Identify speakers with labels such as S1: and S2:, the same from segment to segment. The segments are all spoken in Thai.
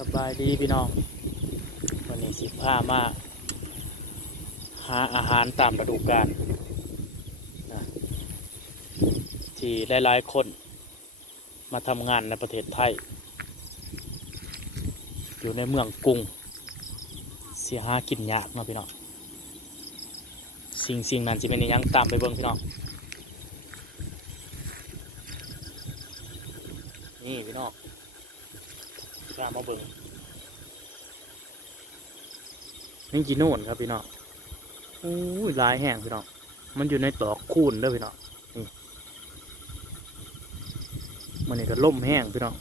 S1: สบายดีพี่น้องวันนี้สิพามาหาอาหารตามฤดูกาลนะที่หลายๆคนมาทำงานในประเทศไทย อยู่ในเมืองกรุงเสียหากินยากเนาะพี่น้องสิ่งสิ่งนั้นจะเป็นยังตามไปเบิ่งพี่น้องนี่พี่น้อง ตามมาเบิ่งนี่กินโน่นครับพี่น้องอู้ยลายแห้งพี่น้องมันอยู่ในตอกคูนเด้อพี่น้องนี่มันนี่ก็ล่มแห้งพี่น้อง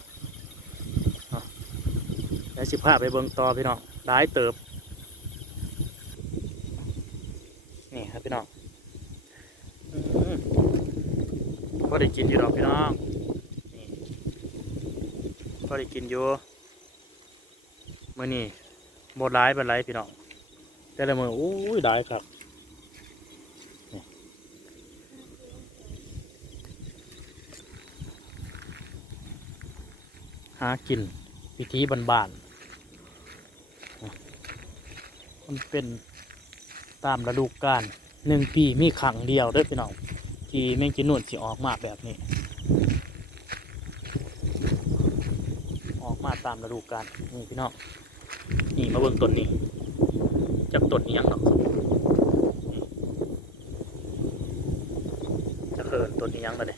S1: แล้วสิพาไปเบิ่งต่อพี่น้องลายเติบ นี่ครับพี่น้องอืมก็ได้กินอยู่ดอกพี่น้องนี่ก็ได้กินอยู่ มื่อนี้หมดร้ายเป็นไรพี่น้องแต่ละมือโอ้ยได้ครับหากินวิธีบ้านๆมันเป็นตามฤดูกาลหนึ่งปีมีครั้งเดียวด้วยพี่น้องที่แมงจีนูนสิออกมาแบบนี้ ออกมาตามฤดูกาลนี่พี่น้อง นี่มาเบิ่งต้นนี้จากต้นนี้ยังหรอกจะเคินต้นนี้ยังกันเลย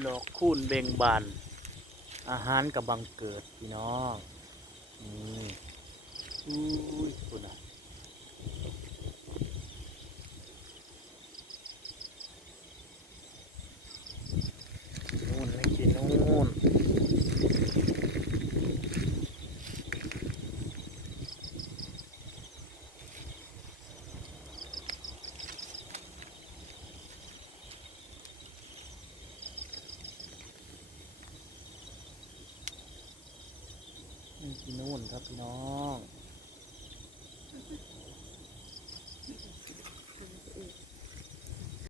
S1: หลอกคูนเบ่งบาน อาหารกับบังเกิดพี่น้องนี่อุ้ยคุณอะนู่นไม่กินนู่น ไม่กินนู่นครับพี่น้อง